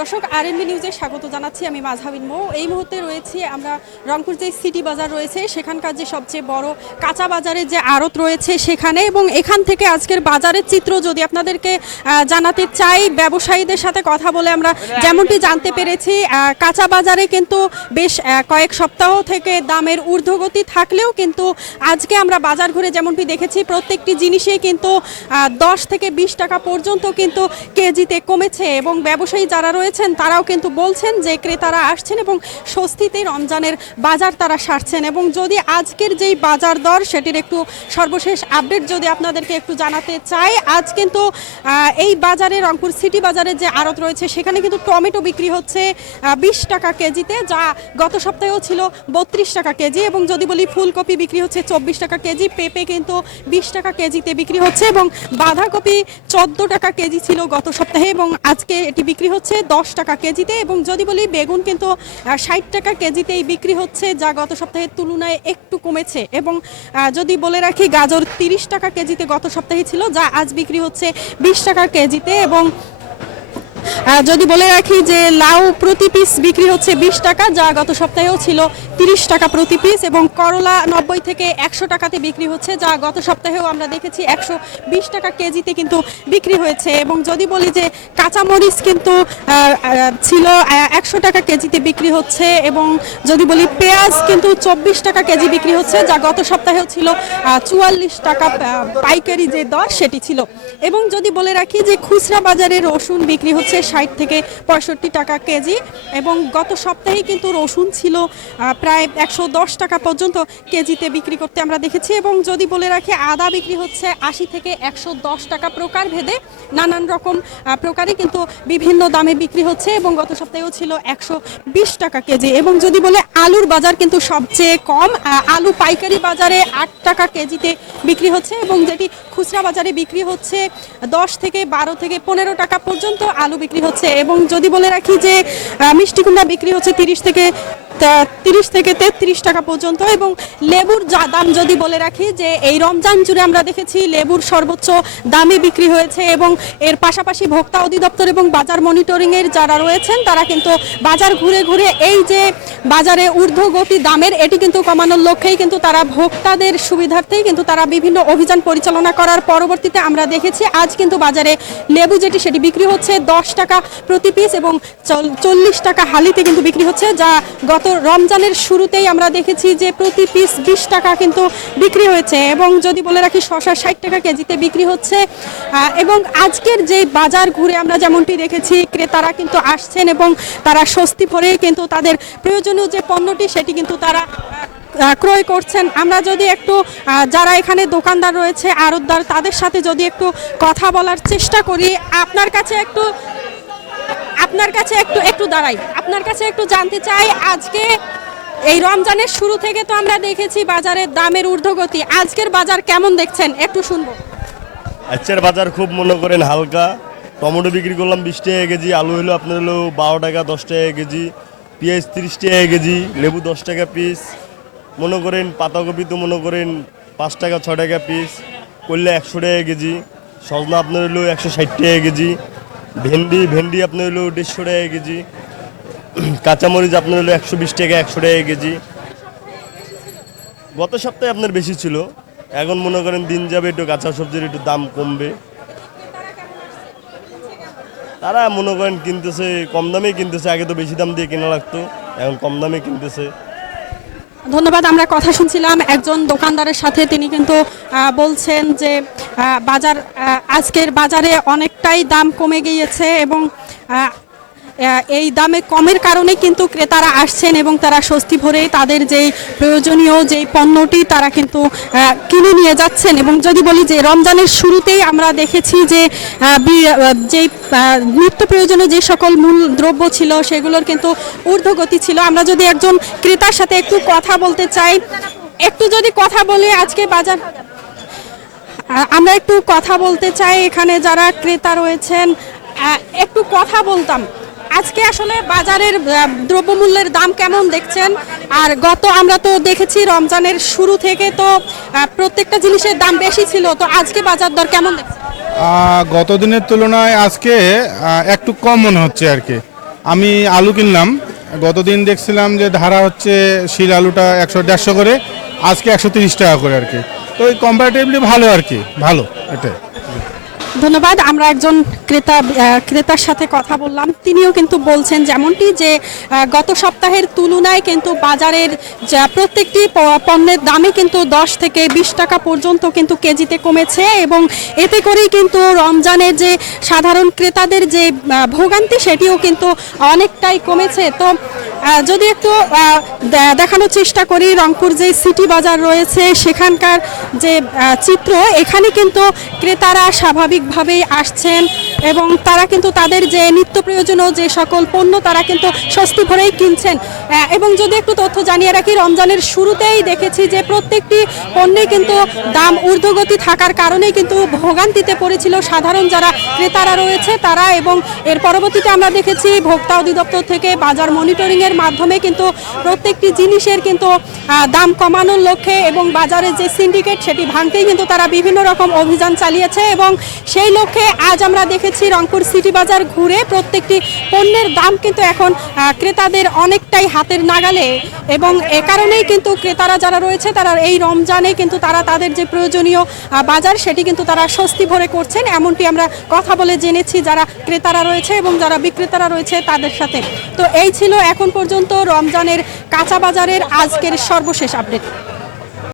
দর্শক আরএনবি নিউজে স্বাগত জানাচ্ছি। আমি মাঝহাবিন মৌ। এই মুহূর্তে রয়েছি আমরা রংপুর যে সিটি বাজার রয়েছে সেখানকার যে সবচেয়ে বড় কাঁচা বাজারের যে আড়ত রয়েছে সেখানে, এবং এখান থেকে আজকের বাজারের চিত্র যদি আপনাদেরকে জানাতে চাই, ব্যবসায়ীদের সাথে কথা বলে আমরা যেমনটি জানতে পেরেছি কাঁচা বাজারে কিন্তু বেশ কয়েক সপ্তাহ থেকে দামের ঊর্ধ্বগতি থাকলেও কিন্তু আজকে আমরা বাজার ঘুরে যেমনটি দেখেছি প্রত্যেকটি জিনিসে কিন্তু 10 থেকে 20 টাকা পর্যন্ত কিন্তু কেজিতে কমেছে, এবং ব্যবসায়ী যারা রয়েছেন তারাও কিন্তু বলছেন যে ক্রেতারা আসছেন এবং স্বস্তিতে রমজানের বাজার তারা সারছেন। এবং যদি আজকের যেই বাজার দর সেটির একটু সর্বশেষ আপডেট যদি আপনাদেরকে একটু জানাতে চাই, আজ কিন্তু এই বাজারে রংপুর সিটি বাজারের যে আড়ত রয়েছে সেখানে কিন্তু টমেটো বিক্রি হচ্ছে 20 টাকা কেজিতে, যা গত সপ্তাহেও ছিল 32 টাকা কেজি। এবং যদি বলি ফুলকপি বিক্রি হচ্ছে 24 টাকা কেজি, পেঁপে কিন্তু 20 টাকা কেজিতে বিক্রি হচ্ছে, এবং বাঁধাকপি 14 টাকা কেজি ছিল গত সপ্তাহে এবং আজকে এটি বিক্রি হচ্ছে 10 টাকা কেজিতে। এবং যদি বলি বেগুন কিন্তু 60 টাকা কেজিতেই বিক্রি হচ্ছে, যা গত সপ্তাহের তুলনায় একটু কমেছে। এবং যদি বলে রাখি গাজর 30 টাকা কেজিতে গত সপ্তাহে ছিল, যা আজ বিক্রি হচ্ছে 20 টাকা কেজিতে। এবং যদি বলে রাখি যে লাউ প্রতি পিস বিক্রি হচ্ছে 20 টাকা, যা গত সপ্তাহেও ছিল 30 টাকা প্রতি পিস। এবং করলা 90 থেকে 100 টাকাতে বিক্রি হচ্ছে, যা গত সপ্তাহেও আমরা দেখেছি 120 টাকা কেজিতে কিন্তু বিক্রি হয়েছে। এবং যদি বলি যে কাঁচামরিচ কিন্তু ছিল 100 টাকা কেজিতে বিক্রি হচ্ছে। এবং যদি বলি পেঁয়াজ কিন্তু 24 টাকা কেজি বিক্রি হচ্ছে, যা গত সপ্তাহেও ছিল 44 টাকা পাইকারি যে দর সেটি ছিল। এবং যদি বলে রাখি যে খুচরা বাজারে রসুন বিক্রি হচ্ছে 60 থেকে 65 টাকা কেজি, এবং গত সপ্তাহে কিন্তু রসুন ছিল প্রায় 110 টাকা পর্যন্ত কেজিতে বিক্রি করতে আমরা দেখেছি। এবং যদি বলে রাখি আদা বিক্রি হচ্ছে 80 থেকে 110 টাকা প্রকার ভেদে, নানান রকম প্রকারে কিন্তু বিভিন্ন দামে বিক্রি হচ্ছে, এবং গত সপ্তাহেও ছিল 120 টাকা কেজি। এবং যদি বলে আলুর বাজার কিন্তু সবচেয়ে কম, আলু পাইকারি বাজারে 8 টাকা কেজিতে বিক্রি হচ্ছে, এবং যেটি খুচরা বাজারে বিক্রি হচ্ছে 10 থেকে 12 থেকে 15 টাকা পর্যন্ত আলু বিক্রি হচ্ছে। এবং যদি বলে রাখি যে মিষ্টি কুমড়া বিক্রি হচ্ছে 30 থেকে 33 টাকা পর্যন্ত। এবং লেবুর দাম যদি বলে রাখি যে এই রমজান জুড়ে আমরা দেখেছি লেবুর সর্বোচ্চ দামে বিক্রি হয়েছে, এবং এর পাশাপাশি ভোক্তা অধিদপ্তর এবং বাজার মনিটরিংয়ের যারা রয়েছেন তারা কিন্তু বাজার ঘুরে ঘুরে এই যে বাজারে ঊর্ধ্বগতি দামের এটি কিন্তু কমানোর লক্ষ্যেই কিন্তু তারা ভোক্তাদের সুবিধার্থেই কিন্তু তারা বিভিন্ন অভিযান পরিচালনা করার পরবর্তীতে আমরা দেখেছি আজ কিন্তু বাজারে লেবু যেটি সেটি বিক্রি হচ্ছে 10 টাকা প্রতি পিস, এবং 40 টাকা হালিতে কিন্তু বিক্রি হচ্ছে, যা গত রমজানের শুরুতেই আমরা দেখেছি যে প্রতি পিস 20 টাকা কিন্তু বিক্রি হয়েছে। এবং যদি বলে রাখি শসা 60 টাকা কেজিতে বিক্রি হচ্ছে। এবং আজকের যে বাজার ঘুরে আমরা যেমনটি দেখেছি ক্রেতারা কিন্তু আসছেন এবং তারা স্বস্তি ভরে কিন্তু তাদের প্রয়োজনীয় যে পণ্যটি সেটি কিন্তু তারা ক্রয় করছেন। আমরা যদি একটু যারা এখানে দোকানদার রয়েছে আড়তদার তাদের সাথে যদি একটু কথা বলার চেষ্টা করি, আপনার কাছে একটু দাঁড়াই, আপনার কাছে একটু জানতে চাই, আজকে এই রমজানের শুরু থেকে তো আমরা দেখেছি বাজারের দামের ঊর্ধ্বগতি, আজকের বাজার কেমন দেখছেন একটু শুনবো। আজকের বাজার খুব মনে করেন হালকা। টমেটো বিক্রি করলাম 20 টাকা কেজি, আলু হলো আপনার হলো 12 টাকা 10 টাকা কেজি, পেঁয়াজ 30 টাকা কেজি, লেবু 10 টাকা পিস, মনে করেন পাতাকপি তো মনে করেন 5 টাকা 6 টাকা পিস, করলে 100 টাকা কেজি, সজনা আপনার হলো 160 টাকা কেজি, ভেন্ডি আপনার হলো 150 টাকা কেজি, কাঁচামরিচ আপনার হলো 120 টাকা 100 টাকা কেজি। গত সপ্তাহে আপনার বেশি ছিল, এখন মনে করেন দিন যাবে একটু কাঁচা সবজির একটু দাম কমবে। তারা মনে করেন কিনতেছে কম দামে কিনতেছে, আগে তো বেশি দাম দিয়ে কেনা লাগতো, এখন কম দামে কিনতেছে। ধন্যবাদ। আমরা কথা শুনছিলাম একজন দোকানদারের সাথে, তিনি কিন্তু বলছেন যে বাজার আজকের বাজারে অনেকটাই দাম কমে গিয়েছে, এবং এই দামে কমের কারণে কিন্তু ক্রেতারা আসছেন এবং তারা স্বস্তি ভরে তাদের যেই প্রয়োজনীয় যেই পণ্যটি তারা কিন্তু কিনে নিয়ে যাচ্ছেন। এবং যদি বলি যে রমজানের শুরুতেই আমরা দেখেছি যে যেই নিত্য প্রয়োজনীয় যে সকল মূল দ্রব্য ছিল সেগুলোর কিন্তু ঊর্ধ্বগতি ছিল। আমরা যদি একজন ক্রেতার সাথে একটু কথা বলতে চাই, একটু যদি কথা বলি আজকে বাজার, আমরা একটু কথা বলতে চাই এখানে যারা ক্রেতা রয়েছেন, একটু কথা বলতাম। আজকে আসলে বাজারের দ্রব্যমূল্যের দাম কেমন দেখছেন? আর আমরা তো দেখেছি রমজানের শুরু থেকে তো প্রত্যেকটা জিনিসের দাম বেশি ছিল, তো আজকে বাজার দর কেমন দেখছেন? গত দিনের তুলনায় আজকে একটু কম মনে হচ্ছে আর কি। আমি আলু কিনলাম, গতদিন দেখছিলাম যে ধারা হচ্ছে শিল আলুটা 100-150 করে, আজকে 130 টাকা করে আর কি। তো এই কম্পারেটিভলি ভালো আর কি, ভালো এটাই। ধন্যবাদ। আমরা একজন ক্রেতার সাথে কথা বললাম, তিনিও কিন্তু বলছেন যেমনটি যে গত সপ্তাহের তুলনায় কিন্তু বাজারের প্রত্যেকটি পণ্যের দামে কিন্তু 10 থেকে 20 টাকা পর্যন্ত কিন্তু কেজিতে কমেছে এবং এতে করেই কিন্তু রমজানের যে সাধারণ ক্রেতাদের যে ভোগান্তি সেটিও কিন্তু অনেকটাই কমেছে। তো যদি একটু দেখানোর চেষ্টা করি রংপুর যে সিটি বাজার রয়েছে সেখানকার যে চিত্র, এখানে কিন্তু ক্রেতারা স্বাভাবিকভাবেই আসছেন এবং তারা কিন্তু তাদের যে নিত্য প্রয়োজনীয় যে সকল পণ্য তারা কিন্তু স্বস্তি ভরেই কিনছেন। এবং যদি একটু তথ্য জানিয়ে রাখি, রমজানের শুরুতেই দেখেছি যে প্রত্যেকটি পণ্যে কিন্তু দাম ঊর্ধ্বগতি থাকার কারণেই কিন্তু ভোগান্তিতে পড়েছিল সাধারণ যারা ক্রেতারা রয়েছে তারা, এবং এর পরবর্তীতে আমরা দেখেছি ভোক্তা অধিদপ্তর থেকে বাজার মনিটরিংয়ের মাধ্যমে কিন্তু প্রত্যেকটি জিনিসের কিন্তু দাম কমানোর লক্ষ্যে এবং বাজারের যে সিন্ডিকেট সেটি ভাঙতেই কিন্তু তারা বিভিন্ন রকম অভিযান চালিয়েছে এবং সেই লক্ষ্যে আজ আমরা দেখেছি রংপুর সিটি বাজার ঘুরে প্রত্যেকটি পণ্যের দাম কিন্তু এখন ক্রেতাদের অনেকটাই হাতের নাগালে, এবং এ কারণেই কিন্তু ক্রেতারা যারা রয়েছে তারা এই রমজানে কিন্তু তারা তাদের যে প্রয়োজনীয় বাজার সেটি কিন্তু তারা স্বস্তি ভরে করছেন, এমনটি আমরা কথা বলে জেনেছি যারা ক্রেতারা রয়েছে এবং যারা বিক্রেতারা রয়েছে তাদের সাথে। তো এই ছিল এখন পর্যন্ত রমজানের কাঁচা বাজারের আজকের সর্বশেষ আপডেট।